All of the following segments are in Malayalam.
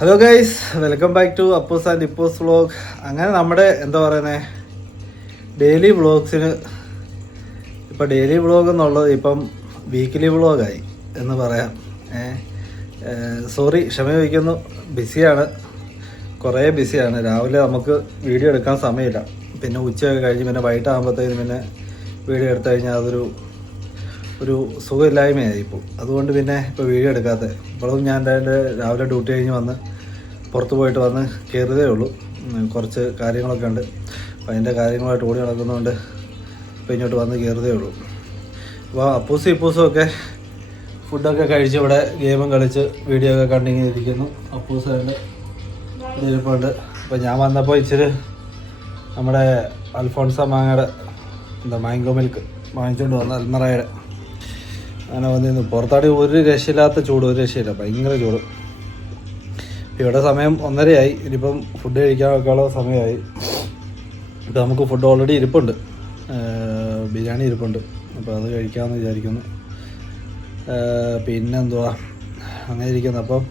Hello guys, welcome back to Appoos and Ippoos vlog. അങ്ങനെ നമ്മുടെ എന്താ പറയുന്നത് ഡെയിലി വ്ളോഗ്സിന് ഇപ്പം ഡെയിലി വ്ളോഗ് എന്നുള്ളത് ഇപ്പം വീക്കിലി വ്ളോഗായി എന്ന് പറയാം. സോറി, ക്ഷമ ചോദിക്കുന്നു. ബിസിയാണ്, കുറേ ബിസിയാണ്. രാവിലെ നമുക്ക് വീഡിയോ എടുക്കാൻ സമയമില്ല. പിന്നെ ഉച്ചയൊക്കെ കഴിഞ്ഞ് പിന്നെ വൈകിട്ടാകുമ്പോഴത്തേക്കും പിന്നെ വീഡിയോ എടുത്തു കഴിഞ്ഞാൽ ഒരു സുഖമില്ലായ്മയായി ഇപ്പോൾ. അതുകൊണ്ട് പിന്നെ ഇപ്പോൾ വീഡിയോ എടുക്കാത്തത്. ഇപ്പോഴും ഞാൻ എൻ്റെ രാവിലെ ഡ്യൂട്ടി കഴിഞ്ഞ് വന്ന് പുറത്ത് പോയിട്ട് വന്ന് കയറിയതേ ഉള്ളൂ. കുറച്ച് കാര്യങ്ങളൊക്കെ ഉണ്ട്, അപ്പോൾ അതിൻ്റെ കാര്യങ്ങളായിട്ട് ഓടി നടക്കുന്നതുകൊണ്ട് ഇപ്പോൾ ഇങ്ങോട്ട് വന്ന് കയറിയതേ ഉള്ളൂ. അപ്പോൾ അപ്പൂസും ഇപ്പൂസും ഒക്കെ ഫുഡൊക്കെ കഴിച്ച് ഇവിടെ ഗെയിമും കളിച്ച് വീഡിയോ ഒക്കെ കണ്ടിങ്ങനെ ഇരിക്കുന്നു. അപ്പൂസ് അതിൻ്റെ ഇരിപ്പുണ്ട്. അപ്പോൾ ഞാൻ വന്നപ്പോൾ ഇച്ചിരി നമ്മുടെ അൽഫോൺസ മാങ്ങയുടെ മാംഗോ മിൽക്ക് വാങ്ങിച്ചുകൊണ്ട് വന്ന അൽമറയുടെ അങ്ങനെ വന്നിരുന്നു. പുറത്താടി ഒരു രക്ഷയില്ലാത്ത ചൂട്, ഒരു രക്ഷയില്ല, ഭയങ്കര ചൂട്. ഇവിടെ സമയം 1:30 ഇനിയിപ്പം ഫുഡ് കഴിക്കാനൊക്കെ ഉള്ള സമയമായി. ഇപ്പം നമുക്ക് ഫുഡ് ഓൾറെഡി ഇരിപ്പുണ്ട്, ബിരിയാണി ഇരിപ്പുണ്ട്. അപ്പോൾ അത് കഴിക്കാമെന്ന് വിചാരിക്കുന്നു. പിന്നെന്തുവാ അങ്ങനെ ഇരിക്കുന്നു. അപ്പം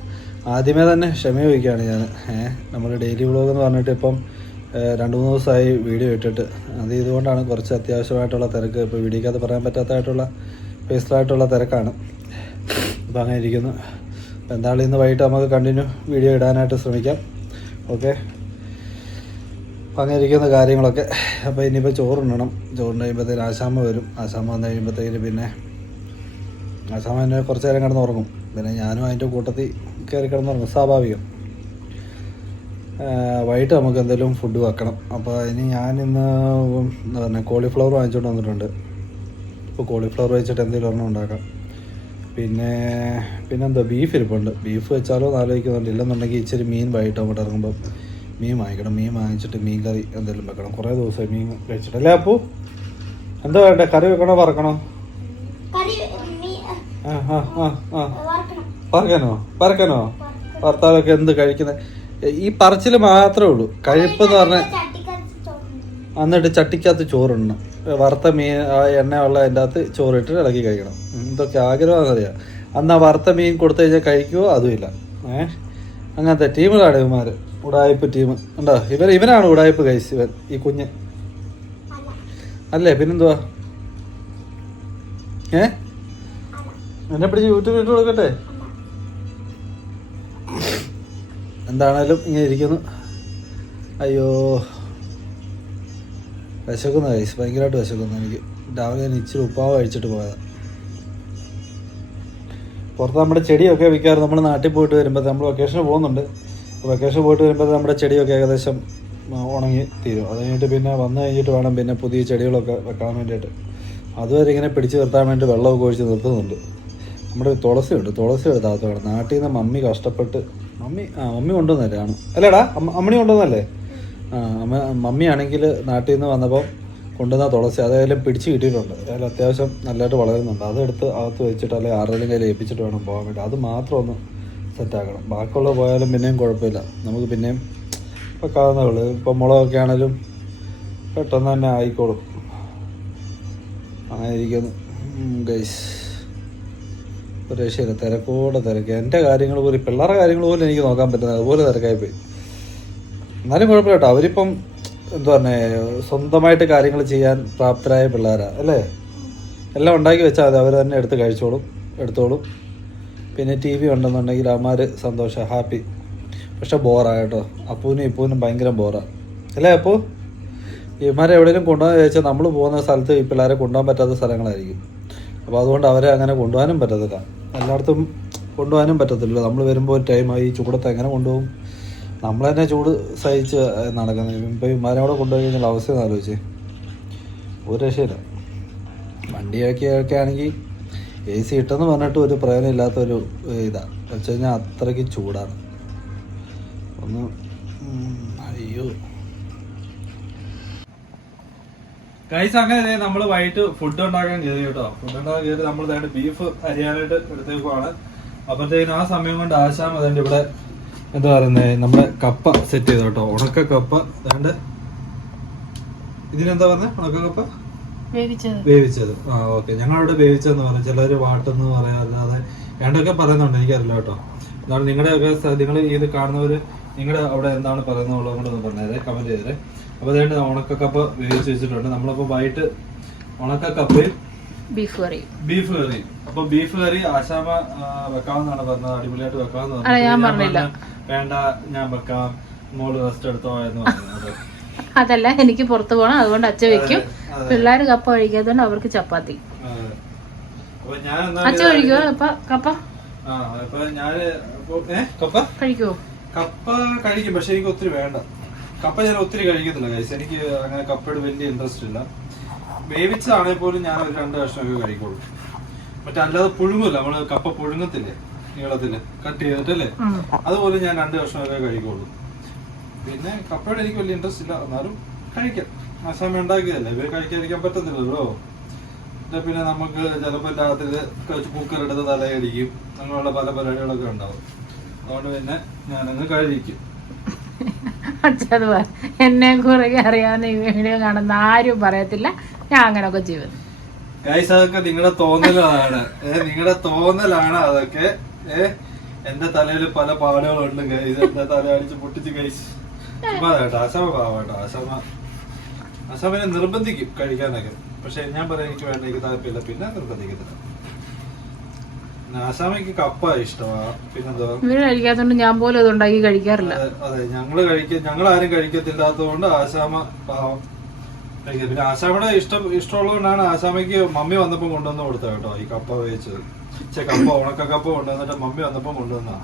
ആദ്യമേ തന്നെ ക്ഷമ ചോദിക്കുകയാണ് ഞാൻ. നമ്മൾ ഡെയിലി വ്ളോഗ് എന്ന് പറഞ്ഞിട്ട് ഇപ്പം 2-3 ദിവസമായി വീഡിയോ ഇട്ടിട്ട്. അത് ഇതുകൊണ്ടാണ് കുറച്ച് അത്യാവശ്യമായിട്ടുള്ള തിരക്ക്. ഇപ്പോൾ വീഡിയോക്കകത്ത് പറയാൻ പറ്റാത്തതായിട്ടുള്ള പേഴ്സണലായിട്ടുള്ള തിരക്കാണ്. അപ്പോൾ അങ്ങനെ ഇരിക്കുന്നു. അപ്പോൾ എന്തായാലും ഇന്ന് വൈകിട്ട് നമുക്ക് കണ്ടിന്യൂ വീഡിയോ ഇടാനായിട്ട് ശ്രമിക്കാം. ഓക്കെ, അപ്പോൾ അങ്ങനെ ഇരിക്കുന്ന കാര്യങ്ങളൊക്കെ. അപ്പോൾ ഇനിയിപ്പോൾ ചോറുണ്ണണം. ചോറുണ്ട് കഴിയുമ്പോഴത്തേന് ആശാമ്മ വരും. ആശാമ്മ വന്നു കഴിയുമ്പോഴത്തേന് പിന്നെ ആശാമ്മ എന്നെ കുറച്ച് നേരം കിടന്നുറങ്ങും. പിന്നെ ഞാനും അതിൻ്റെ കൂട്ടത്തിൽ കയറി കിടന്നുറങ്ങും, സ്വാഭാവികം. വൈകിട്ട് നമുക്ക് എന്തെങ്കിലും ഫുഡ് വെക്കണം. അപ്പോൾ ഇനി ഞാനിന്ന് എന്താ പറയുക കോളിഫ്ലവർ വാങ്ങിച്ചുകൊണ്ട് വന്നിട്ടുണ്ട്. ഇപ്പോൾ കോളിഫ്ലവർ വെച്ചിട്ട് എന്തെങ്കിലും ഒരെണ്ണം ഉണ്ടാക്കാം. പിന്നെന്താ ബീഫ് ഇരിപ്പുണ്ട്. ബീഫ് വെച്ചാലോ എന്ന് ആലോചിക്കുന്നുണ്ട്. ഇല്ലെന്നുണ്ടെങ്കിൽ ഇച്ചിരി മീൻ വൈകിട്ട് അങ്ങോട്ട് ഇറങ്ങുമ്പോൾ മീൻ വാങ്ങിക്കണം. മീൻ വാങ്ങിച്ചിട്ട് മീൻ കറി എന്തെങ്കിലും വെക്കണം. കുറേ ദിവസമായി മീൻ കഴിച്ചിട്ട്. അല്ലേ അപ്പൂ? എന്താ വേണ്ടേ? കറി വെക്കണോ വറക്കണോ? പറക്കനോ ഭർത്താവൊക്കെ എന്ത് കഴിക്കുന്നത്? ഈ പറച്ചിൽ മാത്രമേ ഉള്ളൂ. കഴിപ്പെന്ന് പറഞ്ഞാൽ എന്നിട്ട് ചട്ടിക്കകത്ത് ചോറുണ്ണണം. വറുത്ത മീൻ എണ്ണയുള്ള അതിൻ്റെ അകത്ത് ചോറിട്ട് ഇളക്കി കഴിക്കണം. ഇതൊക്കെ ആഗ്രഹമാണെന്നറിയാം. അന്ന് ആ വറുത്ത മീൻ കൊടുത്തു കഴിഞ്ഞാൽ കഴിക്കുമോ? അതുമില്ല. അങ്ങനത്തെ ടീമുകളാണ് ഇവന്മാർ, ഉടായ്പ് ടീം. ഉണ്ടോ? ഇവനാണ് ഉടായ്പ് കഴിച്ച്. ഇവൻ ഈ കുഞ്ഞ് അല്ലേ? പിന്നെന്തുവാ? എന്നെ പിടിച്ച് യൂട്യൂബ് ഇട്ട് കൊടുക്കട്ടെ? എന്താണേലും ഇങ്ങനെ ഇരിക്കുന്നു. അയ്യോ, വിശക്കുന്നു കൈസ്, ഭയങ്കരമായിട്ട് വിശക്കുന്നു എനിക്ക്. രാവിലെ ഞാൻ ഇച്ചിരി ഉപ്പാവ് കഴിച്ചിട്ട് പോയതാണ്. പുറത്ത് നമ്മുടെ ചെടിയൊക്കെ വിൽക്കാറ്. നമ്മൾ നാട്ടിൽ പോയിട്ട് വരുമ്പോൾ നമ്മൾ വെക്കേഷന് പോകുന്നുണ്ട്. വെക്കേഷൻ പോയിട്ട് വരുമ്പോൾ നമ്മുടെ ചെടിയൊക്കെ ഏകദേശം ഉണങ്ങി തീരും. അത് കഴിഞ്ഞിട്ട് പിന്നെ വന്നു കഴിഞ്ഞിട്ട് വേണം പിന്നെ പുതിയ ചെടികളൊക്കെ വെക്കാൻ വേണ്ടിയിട്ട്. അതുവരെ ഇങ്ങനെ പിടിച്ച് നിർത്താൻ വേണ്ടി വെള്ളമൊക്കെ ഒഴിച്ച് നിർത്തുന്നുണ്ട്. നമ്മുടെ തുളസിയുണ്ട്, തുളസി എടുത്താകത്ത് വേണം. നാട്ടിൽ നിന്ന് മമ്മി കഷ്ടപ്പെട്ട് മമ്മി കൊണ്ടുവന്നല്ലേ ആണ് അല്ലേടാ? അമ്മണി കൊണ്ടുവന്നല്ലേ? മമ്മിയാണെങ്കിൽ നാട്ടിൽ നിന്ന് വന്നപ്പോൾ കൊണ്ടുവന്ന തുളസി അതായാലും പിടിച്ച് കിട്ടിയിട്ടുണ്ട്. അതായാലും അത്യാവശ്യം നല്ലതായിട്ട് വളരുന്നുണ്ട്. അതെടുത്ത് അകത്ത് വെച്ചിട്ട് അല്ലെങ്കിൽ ആരുടെയും കയ്യിൽ ഏൽപ്പിച്ചിട്ട് വേണം പോകാൻ വേണ്ടി. അത് മാത്രം ഒന്ന് സെറ്റാക്കണം. ബാക്കിയുള്ളത് പോയാലും പിന്നെയും കുഴപ്പമില്ല, നമുക്ക് പിന്നെയും വെക്കാവുന്നേ ഉള്ളൂ. ഇപ്പം മുളകൊക്കെ ആണെങ്കിലും പെട്ടെന്ന് തന്നെ ആയിക്കോളും. അങ്ങനെ ഇരിക്കുന്നു ഗൈസ്. ഒരു രക്ഷയില്ല, തിരക്കോടെ തിരക്ക്. എൻ്റെ കാര്യങ്ങൾ പോലും, പിള്ളേരുടെ കാര്യങ്ങൾ പോലും എനിക്ക് നോക്കാൻ പറ്റുന്നത് അതുപോലെ തിരക്കായിപ്പോയി. എന്നാലും കുഴപ്പമില്ല കേട്ടോ. അവരിപ്പം എന്താ പറഞ്ഞത്, സ്വന്തമായിട്ട് കാര്യങ്ങൾ ചെയ്യാൻ പ്രാപ്തരായ പിള്ളേരാണ് അല്ലേ? എല്ലാം ഉണ്ടാക്കി വെച്ചാൽ മതി, അവർ തന്നെ എടുത്ത് എടുത്തോളും. പിന്നെ TV ഉണ്ടെന്നുണ്ടെങ്കിൽ അവന്മാർ സന്തോഷം, ഹാപ്പി. പക്ഷെ ബോറാണ് കേട്ടോ. അപ്പൂനും ഭയങ്കര ബോറാണ് അല്ലേ അപ്പൂ? ഇവന്മാരെ എവിടെയെങ്കിലും കൊണ്ടുപോകാൻ ചോദിച്ചാൽ നമ്മൾ പോകുന്ന സ്ഥലത്ത് ഈ പിള്ളേരെ കൊണ്ടുപോകാൻ പറ്റാത്ത സ്ഥലങ്ങളായിരിക്കും. അപ്പോൾ അതുകൊണ്ട് അവരെ അങ്ങനെ കൊണ്ടുപോകാനും പറ്റത്തില്ല. എല്ലായിടത്തും കൊണ്ടുപോകാനും പറ്റത്തില്ലല്ലോ. നമ്മൾ വരുമ്പോൾ ഒരു ടൈമായി, ചൂടത്ത് എങ്ങനെ കൊണ്ടുപോകും? നമ്മൾ തന്നെ ചൂട് സഹിച്ച് നടക്കുന്നത്. ഇപ്പോൾ ഇവന്മാരെ കൂടെ കൊണ്ടുപോയി കഴിഞ്ഞാൽ അവസ്ഥ ആലോചിച്ച് ഒരു രക്ഷയില്ല. വണ്ടിയൊക്കെ ആണെങ്കിൽ AC ഇട്ടെന്ന് പറഞ്ഞിട്ട് ഒരു പ്രയോജനം ഇല്ലാത്തൊരു ഇതാണ്. വെച്ച് കഴിഞ്ഞാൽ അത്രയ്ക്ക് ചൂടാണ്. അയ്യോ ഗൈസ്, അങ്ങനെ നമ്മൾ വൈകിട്ട് ഫുഡ് ഉണ്ടാക്കാൻ കയറി കേട്ടോ. ഫുഡ് ഉണ്ടാക്കാൻ കയറി നമ്മൾ വേണ്ട ബീഫ് അരിയാനായിട്ട് എടുത്തേക്കുവാണ്. അപ്പോഴത്തേക്കും ആ സമയം കൊണ്ട് ആശാം അതിൻ്റെ ഇവിടെ എന്താ പറയുന്നത് നമ്മുടെ കപ്പ സെറ്റ് ചെയ്തു കേട്ടോ. ഉണക്ക കപ്പ വേണ്ട. ഇതിനെന്താ പറഞ്ഞ? ഉണക്ക കപ്പ വേവിച്ചത്. ഓക്കെ, ഞങ്ങളവിടെ വേവിച്ചതെന്ന് പറഞ്ഞു. ചിലർ വാട്ടെന്ന് പറയാതെ ഏണ്ടൊക്കെ പറയുന്നുണ്ട്, എനിക്കറിയില്ല കേട്ടോ. അതാണ് നിങ്ങളുടെയൊക്കെ നിങ്ങൾ ഇത് കാണുന്നവര് നിങ്ങളുടെ അവിടെ എന്താണ് പറയുന്നുള്ളത് കൊണ്ടൊന്ന് പറഞ്ഞേരെ, കമന്റ് ചെയ്തേ. അപ്പോൾ അതുകൊണ്ട് ഉണക്കക്കപ്പ വേവിച്ച് വെച്ചിട്ടുണ്ട്. നമ്മളപ്പോൾ വൈകിട്ട് ഉണക്കക്കപ്പയും ബീഫ് കറി. അപ്പൊ ബീഫ് കറി ആശാമ വെക്കാമെന്നാണ് പറഞ്ഞത്, അടിപൊളിയായിട്ട് വെക്കാമെന്ന് പറഞ്ഞു. വേണ്ട ഞാൻ വെക്കാം, മോള് റെസ്റ്റ് എടുത്തോ എന്ന് പറഞ്ഞു. അതല്ല, എനിക്ക് പുറത്തു പോകണം, അതുകൊണ്ട് അച്ഛൻ വെക്കും. പിള്ളേര് കപ്പ കഴിക്കാത്തതുകൊണ്ട് അവർക്ക് ചപ്പാത്തി. അച്ഛൻ കഴിക്കുവോ കപ്പ? കഴിക്കുവോ? കപ്പ കഴിക്കും, പക്ഷെ എനിക്ക് ഒത്തിരി വേണ്ട. കപ്പ ഞാൻ ഒത്തിരി കഴിക്കത്തില്ല ഗൈസ്. എനിക്ക് അങ്ങനെ കപ്പയോട് വലിയ ഇൻട്രസ്റ്റ് ഇല്ല. വേവിച്ചാണെങ്കിൽ പോലും ഞാൻ ഒരു 2 കഷ്ണമൊക്കെ കഴിക്കുള്ളൂ. മറ്റേ അല്ലാതെ പുഴുങ്ങില്ല, നമ്മള് കപ്പ പുഴുങ്ങത്തില്ലേ നീളത്തില് കട്ട് ചെയ്തിട്ടല്ലേ, അതുപോലെ ഞാൻ 2 കഷ്ണമൊക്കെ കഴിക്കുള്ളൂ. പിന്നെ കപ്പയോട് എനിക്ക് വലിയ ഇൻട്രസ്റ്റ് ഇല്ല, എന്നാലും കഴിക്കാം. ആശാമ ഉണ്ടാക്കിയതല്ലേ, ഇവർ കഴിക്കാതിരിക്കാൻ പറ്റത്തില്ലല്ലോ. പിന്നെ നമുക്ക് ചിലപ്പോൾ രാത്രി കുക്കർ എടുത്ത് തലയടിക്കും, അങ്ങനെയുള്ള പല പരിപാടികളൊക്കെ ഉണ്ടാവും. അതുകൊണ്ട് പിന്നെ ഞാനങ്ങ് കഴിക്കും. എന്നെ കുറെ അറിയാവുന്ന ഈ വീഡിയോ കാണുന്ന ആരും പറയത്തില്ല ഞാൻ അങ്ങനെയൊക്കെ ചെയ്യും. ഗൈസ് അതൊക്കെ നിങ്ങളുടെ തോന്നലാണ്, നിങ്ങളുടെ തോന്നലാണ് അതൊക്കെ. എന്റെ തലയിൽ പല പാടുകളുണ്ട് ഗൈസ്, എന്റെ തല അടിച്ച് പൊട്ടിച്ച് ഗൈസ്. കേട്ടോ ആശാമ പാവാട്ടോ, ആശാമിനെ നിർബന്ധിക്കും കഴിക്കാനൊക്കെ. പക്ഷെ ഞാൻ പറയാം എനിക്ക് വേണ്ട, എനിക്ക് താല്പര്യമില്ല, പിന്നെ നിർബന്ധിക്കത്തില്ല. ആശാമയ്ക്ക് കപ്പ ഇഷ്ടമാ, പിന്നെന്താ കഴിക്കാത്തോണ്ട് ഞാൻ പോലും അത് ഉണ്ടാക്കി കഴിക്കാറില്ല. അതെ, ഞങ്ങളാരും കഴിക്കത്തില്ലാത്തതുകൊണ്ട് ആശാമ പാവം കഴിക്കുക. പിന്നെ ആശാമയുടെ ഇഷ്ടമുള്ളതുകൊണ്ടാണ് ആശാമയ്ക്ക് മമ്മി വന്നപ്പം കൊണ്ടുവന്ന് കൊടുത്തത് കേട്ടോ ഈ കപ്പ വേവിച്ചത്. കപ്പ ഉണക്കക്കപ്പ കൊണ്ടുവന്നിട്ട് മമ്മി വന്നപ്പം കൊണ്ടുവന്നാ,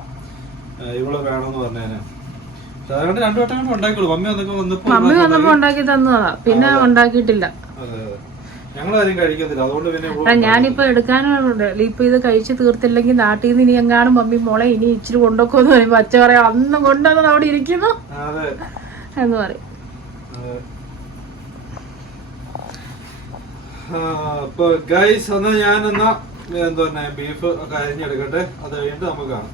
ഇവള് വേണമെന്ന് പറഞ്ഞേനെ. അതുകൊണ്ട് 2 വട്ടം ഉണ്ടാക്കിയുള്ളൂ. മമ്മി വന്നപ്പോ ഉണ്ടാക്കി തന്നതാ, പിന്നെ ഉണ്ടാക്കിയിട്ടില്ല. ഞങ്ങളാരും കഴിക്കത്തില്ല, അതുകൊണ്ട് പിന്നെ ഞാനിപ്പോ എടുക്കാനുണ്ട്. ഇപ്പൊ ഇത് കഴിച്ച് തീർത്തില്ലെങ്കിൽ നാട്ടിൽ നിന്ന് ഇനി എങ്ങാനും മമ്മി മോളെ ഇനി ഇച്ചിരി കൊണ്ടൊക്കെന്ന് പറയുമ്പോ അച്ഛ പറയാം അന്ന് കൊണ്ടുവന്നത് അവിടെ ഇരിക്കുന്നു എന്ന് പറയും. അപ്പൊ ഗൈസ് എന്നാ ഞാനെന്നാ എന്താ ബീഫ് ഒക്കെ അരിഞ്ഞെടുക്കട്ടെ, അത് കഴിഞ്ഞിട്ട് നമുക്ക് കാണാം.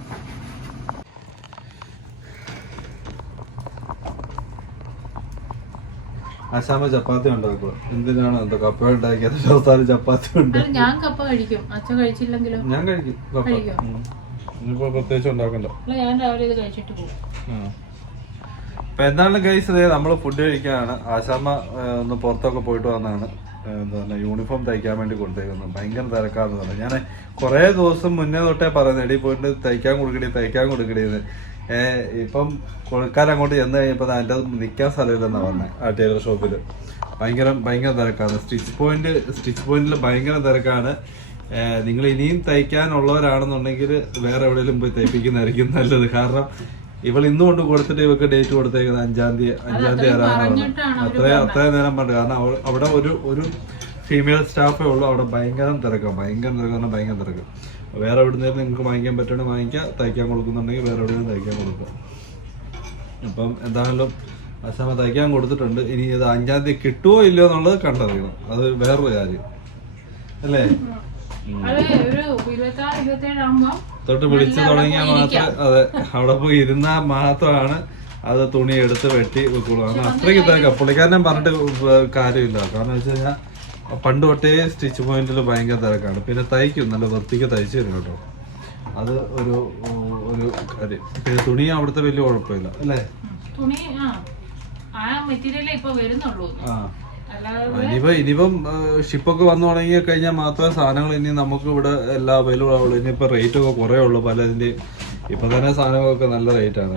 ആശാമ ചപ്പാത്തി ഉണ്ടാക്കുക. എന്തിനാണ് എന്താ കപ്പ ഉണ്ടാക്കിയത്? അവസാനം ചപ്പാത്തി ഉണ്ട്. ഞാൻ കപ്പ കഴിക്കും, അച്ഛൻ കഴിച്ചില്ലെങ്കിലോ? ഞാൻ കഴിക്കും കപ്പ. ഇനിയിപ്പോ പ്രത്യേകിച്ച് ഉണ്ടാക്കണ്ട, ഞാൻ രാവിലെ ഇത് കഴിച്ചിട്ട് പോകും. അപ്പൊ എന്താണ് ഗൈസ്, നമ്മള് ഫുഡ് കഴിക്കാനാണ്. ആശാമ ഒന്ന് പുറത്തൊക്കെ പോയിട്ട് വന്നാണ്. എന്താ യൂണിഫോം തയ്ക്കാൻ വേണ്ടി കൊടുത്തേക്കുന്നത്. ഭയങ്കര തിരക്കാന്ന് പറഞ്ഞു. ഞാൻ കുറെ ദിവസം മുന്നേ തൊട്ടേ പറയുന്നത് എടി പോയിട്ട് തയ്ക്കാൻ കൊടുക്കണേന്ന്. ഇപ്പം കൊടുക്കാൻ അങ്ങോട്ട് ചെന്ന് കഴിഞ്ഞപ്പോൾ അതിൻ്റെ നിൽക്കാൻ സ്ഥലമില്ലെന്നാണ് പറഞ്ഞത്. ആ ടൈലർ ഷോപ്പില് ഭയങ്കര തിരക്കാണ്. സ്റ്റിച്ച് പോയിന്റിൽ ഭയങ്കര തിരക്കാണ്. നിങ്ങൾ ഇനിയും തയ്ക്കാനുള്ളവരാണെന്നുണ്ടെങ്കിൽ വേറെ എവിടെയെങ്കിലും പോയി തയ്പ്പിക്കുന്നതായിരിക്കും നല്ലത്. കാരണം ഇവൾ ഇന്ന് കൊണ്ട് കൊടുത്തിട്ട് ഇവർക്ക് ഡേറ്റ് കൊടുത്തേക്കുന്നത് 5-ാം തീയതി വരാനാണ്. അത്രയും നേരം പറഞ്ഞു. കാരണം അവിടെ ഒരു ഫീമെയിൽ സ്റ്റാഫേ ഉള്ളൂ. അവിടെ ഭയങ്കര തിരക്ക്. വേറെ എവിടെ നിന്നും നിങ്ങൾക്ക് വാങ്ങിക്കാൻ പറ്റുകയാണെങ്കിൽ വാങ്ങിക്കാം, തയ്ക്കാൻ കൊടുക്കുന്നുണ്ടെങ്കിൽ വേറെ എവിടെയും തയ്ക്കാൻ കൊടുക്കാം. അപ്പം എന്തായാലും ആശാമ തയ്ക്കാൻ കൊടുത്തിട്ടുണ്ട്. ഇനി ഇത് 5-ാം തീയതി കിട്ടുമോ ഇല്ലയോ എന്നുള്ളത് കണ്ടറിയണം. അത് വേറൊരു കാര്യം അല്ലേ. തൊട്ട് വിളിച്ചു തുടങ്ങിയാൽ മാത്രമേ, അതെ, അവിടെ പോയി ഇരുന്നാൽ മാത്രമാണ് അത് തുണി എടുത്ത് വെട്ടി വെക്കുള്ളൂ. കാരണം അത്രയ്ക്ക് തിരക്കാം. പുള്ളിക്കാരനെ പറഞ്ഞിട്ട് കാര്യമില്ല. കാരണം വെച്ച് കഴിഞ്ഞാൽ പണ്ട് തൊട്ടേ സ്റ്റിച്ച് പോയിന്റിൽ ഭയങ്കര തിരക്കാണ്. പിന്നെ തയ്ക്കും, നല്ല വൃത്തിക്ക് തയ്ച്ചു തരും കേട്ടോ. അത് ഒരു കാര്യം. പിന്നെ തുണി അവിടുത്തെ വലിയ കുഴപ്പമില്ല അല്ലേ. ഇനിയിപ്പം ഷിപ്പൊക്കെ വന്നു തുടങ്ങി കഴിഞ്ഞാൽ മാത്രമേ സാധനങ്ങൾ ഇനി നമുക്ക് ഇവിടെ എല്ലാം അവൈലബിൾ ആവുള്ളൂ. ഇനിയിപ്പോ റേറ്റ് ഒക്കെ കുറേ ഉള്ളൂ പലതിന്റെ. ഇപ്പൊ തന്നെ സാധനങ്ങളൊക്കെ നല്ല റേറ്റ് ആണ്.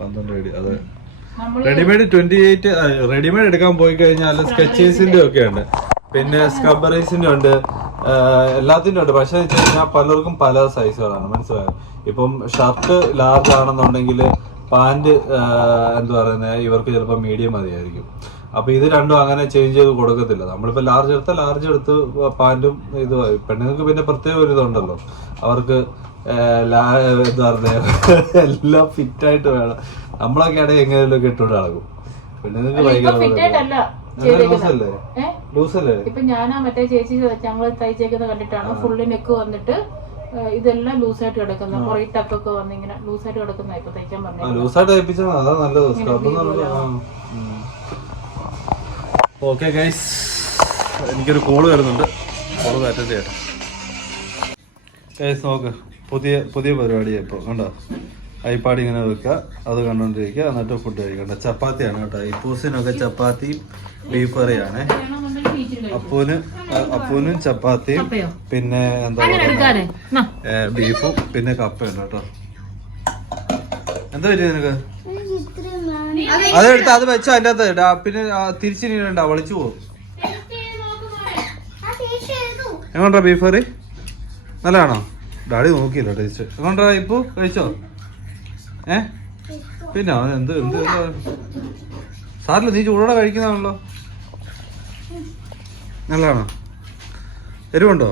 12 കടി. അതെ, റെഡിമെയ്ഡ് 28. റെഡിമെയ്ഡ് എടുക്കാൻ പോയി കഴിഞ്ഞാൽ സ്കെച്ചേഴ്സിന്റെ ഒക്കെ ഉണ്ട്, പിന്നെ സ്കബറൈസിന്റെ ഉണ്ട്, എല്ലാത്തിന്റെ ഉണ്ട്. പക്ഷെ വെച്ച് കഴിഞ്ഞാൽ പലർക്കും പല സൈസുകളാണ്, മനസ്സിലായോ. ഇപ്പം ഷർട്ട് ലാർജ് ആണെന്നുണ്ടെങ്കിൽ പാന്റ് എന്താ പറയുന്നത് ഇവർക്ക് ചിലപ്പോൾ മീഡിയം മതിയായിരിക്കും. അപ്പൊ ഇത് രണ്ടും അങ്ങനെ ചേഞ്ച് ചെയ്ത് കൊടുക്കത്തില്ല. നമ്മളിപ്പോ ലാർജ് എടുത്ത് പാന്റും ഇത് പെണ്ണുങ്ങൾക്ക് പിന്നെ പ്രത്യേക ഒരു ഇതുണ്ടല്ലോ, അവർക്ക് എന്താ പറയുക എല്ലാം ഫിറ്റ് ആയിട്ട് വേണം. നമ്മളൊക്കെ ആണെങ്കിൽ എങ്ങനെയൊക്കെ ഇട്ടോണ്ട് നടക്കും. പെണ്ണുങ്ങൾക്ക് ഭയങ്കര ലൂസല്ലേ. ഇപ്പൊ ഞാനാ മറ്റേ ചേച്ചി ഞങ്ങൾ തയ്ച്ചേക്കുന്നത് കണ്ടിട്ടാണ് ഫുള്ള് നെക്ക് വന്നിട്ട് ഇതെല്ലാം ലൂസായിട്ട് കിടക്കുന്ന കുറെ ടക്കൊക്കെ വന്ന് ഇങ്ങനെ ലൂസായിട്ട് കിടക്കുന്ന ഇപ്പൊ തയ്ക്കാൻ പറഞ്ഞു. ലൂസായിട്ട് തയ്പ്പിച്ചാൽ അതാ നല്ലത്. ഓക്കെ ഗൈസ്, എനിക്കൊരു കോള് വരുന്നുണ്ട്, കോള് അറ്റൻഡ് ചെയ്യട്ടെ. കേസ് നോക്ക്, പുതിയ പരിപാടിയാണ് ഇപ്പോൾ കണ്ടോ. ഐപ്പാട് ഇങ്ങനെ വെക്കുക, അത് കണ്ടോണ്ടിരിക്കുക, എന്നിട്ട് ഫുഡ് കഴിക്കണ്ട. ചപ്പാത്തിയാണ് കേട്ടോ. ഇപ്പൂസിനൊക്കെ ചപ്പാത്തിയും ബീഫ് കറിയാണ്. അപ്പൂനും ചപ്പാത്തിയും പിന്നെ എന്താ പറയുക ബീഫും പിന്നെ കപ്പയുണ്ട് കേട്ടോ. എന്താ പറ്റിയ നിനക്ക്? അതെടുത്ത് അത് വെച്ചോ അതിൻ്റെ അകത്ത്. പിന്നെ തിരിച്ചിടണ്ട, വിളിച്ചു പോകും. എങ്ങോട്ടാ ബീഫ് കറി? നല്ലതാണോ? ഡാഡി നോക്കിയില്ല ടേസ്റ്റ്. എങ്ങോട്ടാ ഇപ്പു കഴിച്ചോ? പിന്നെ എന്ത് എന്ത് സാറില്ല, നീ ചൂടോടെ കഴിക്കുന്നതാണല്ലോ. നല്ലതാണോ? എരിവുണ്ടോ?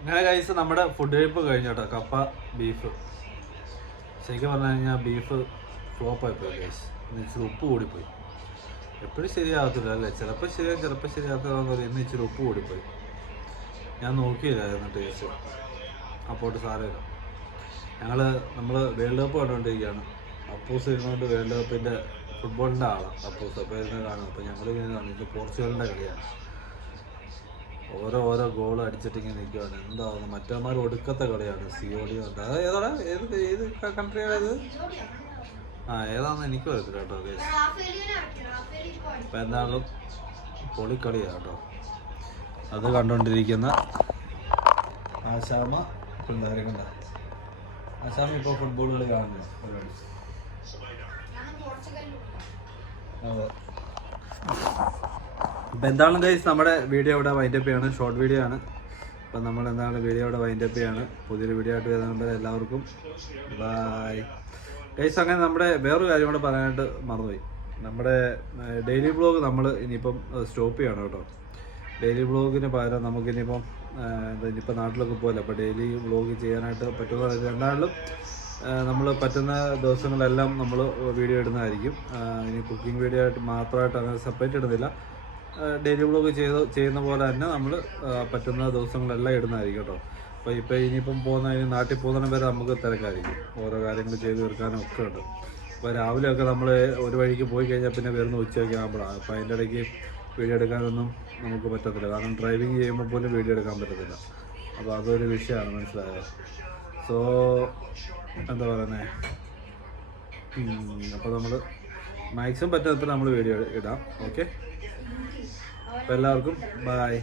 അങ്ങനെ കഴിച്ച് നമ്മുടെ ഫുഡ് കഴിപ്പ് കഴിഞ്ഞു കേട്ടോ. കപ്പ ബീഫ് ശരിക്കും പറഞ്ഞു കഴിഞ്ഞാൽ ബീഫ് ഫ്ലോപ്പായിപ്പോയി കഴിച്ച്. ഇച്ചിരി ഉപ്പ് കൂടിപ്പോയി. എപ്പോഴും ശരിയാകത്തില്ല അല്ലേ? ചിലപ്പോൾ ശരിയാകും, ചിലപ്പോൾ ശരിയാക്കാതെ. ഇന്ന് ഇച്ചിരി ഉപ്പ് കൂടിപ്പോയി. ഞാൻ നോക്കിയില്ലായിരുന്നു ടേസ്റ്റ്. അപ്പോട്ട് സാരമില്ല. നമ്മൾ വേൾഡ് കപ്പ് കണ്ടുകൊണ്ടിരിക്കുകയാണ്. അപ്പൂസ് ഇരുന്നുകൊണ്ട് വേൾഡ് കപ്പിൻ്റെ ഫുട്ബോളിൻ്റെ ആളാണ് അപ്പൂസ്. അപ്പോൾ ഇരുന്ന് കാണും. അപ്പോൾ ഞങ്ങളിങ്ങനെ കാണും. ഇത് പോർച്ചുഗലിൻ്റെ കളിയാണ്. ഓരോ ഗോൾ അടിച്ചിട്ടിങ്ങനെ നിൽക്കുകയാണ്. എന്താവുന്നു, മറ്റന്മാർ ഒടുക്കത്തെ കളിയാണ്. COD ഉണ്ട്. അത് ഏതാടാ? ഏത് കൺട്രിയാണത്? ഏതാണെന്ന് എനിക്ക് വരത്തില്ല കേട്ടോ. അപ്പം എന്തായാലും പൊളിക്കളിയാണ് കേട്ടോ. അത് കണ്ടുകൊണ്ടിരിക്കുന്ന ആശാമ പിള്ളേരെ കണ്ട. ആശാമ ഇപ്പോൾ ഫുട്ബോൾ കളി കാണുന്നു പരിപാടി. അതെ. അപ്പം എന്താണ് ഗൈസ്, നമ്മുടെ വീഡിയോ ഇവിടെ വൈൻഡപ്പ് ചെയ്യാണ്. ഷോർട്ട് വീഡിയോ ആണ്. അപ്പം നമ്മൾ എന്താണ് വീഡിയോ ഇവിടെ വൈൻഡപ്പ് ചെയ്യാണ്. പുതിയൊരു വീഡിയോ ആയിട്ട് വരുമ്പോൾ എല്ലാവർക്കും ബൈ ഗൈസ്. അങ്ങനെ നമ്മുടെ വേറൊരു കാര്യം കൂടെ പറയാനായിട്ട് മറന്നുപോയി. നമ്മുടെ ഡെയിലി വ്ളോഗ് നമ്മൾ ഇനിയിപ്പം സ്റ്റോപ്പ് ചെയ്യണം കേട്ടോ. ഡെയിലി വ്ളോഗിന് പകരം നമുക്കിനിയിപ്പം ഇനിയിപ്പോൾ നാട്ടിലൊക്കെ പോകില്ല. അപ്പോൾ ഡെയിലി വ്ളോഗ് ചെയ്യാനായിട്ട് പറ്റുന്ന രണ്ടാളിലും നമ്മൾ പറ്റുന്ന ദിവസങ്ങളെല്ലാം നമ്മൾ വീഡിയോ ഇടുന്നതായിരിക്കും. ഇനി കുക്കിംഗ് വീഡിയോ ആയിട്ട് മാത്രമായിട്ട് അങ്ങനെ സെപ്പറേറ്റ് ഇടുന്നില്ല. ഡെയിലി വ്ളോഗ് ചെയ്യുന്ന പോലെ തന്നെ നമ്മൾ പറ്റുന്ന ദിവസങ്ങളെല്ലാം ഇടുന്നതായിരിക്കും കേട്ടോ. അപ്പോൾ ഇനിയിപ്പം നാട്ടിൽ പോകുന്ന വരെ നമുക്ക് തിരക്കായിരിക്കും. ഓരോ കാര്യങ്ങൾ ചെയ്ത് തീർക്കാനും ഒക്കെ ഉണ്ട്. അപ്പോൾ രാവിലെയൊക്കെ നമ്മൾ ഒരു വഴിക്ക് പോയി കഴിഞ്ഞാൽ പിന്നെ വരുന്ന ഉച്ചയൊക്കെ ആകുമ്പോഴാണ്. അപ്പോൾ അതിൻ്റെ ഇടയ്ക്ക് വീഡിയോ എടുക്കാനൊന്നും നമുക്ക് പറ്റത്തില്ല. കാരണം ഡ്രൈവിങ് ചെയ്യുമ്പോൾ പോലും വീഡിയോ എടുക്കാൻ പറ്റത്തില്ല. അപ്പോൾ അതൊരു വിഷയമാണ്, മനസ്സിലായത്. സോ എന്താ പറയുന്നത്, അപ്പോൾ നമ്മൾ മാക്സിമം പറ്റുന്നത്ര നമ്മൾ വീഡിയോ ഇടാം. ഓക്കെ, അപ്പോൾ എല്ലാവർക്കും ബൈ.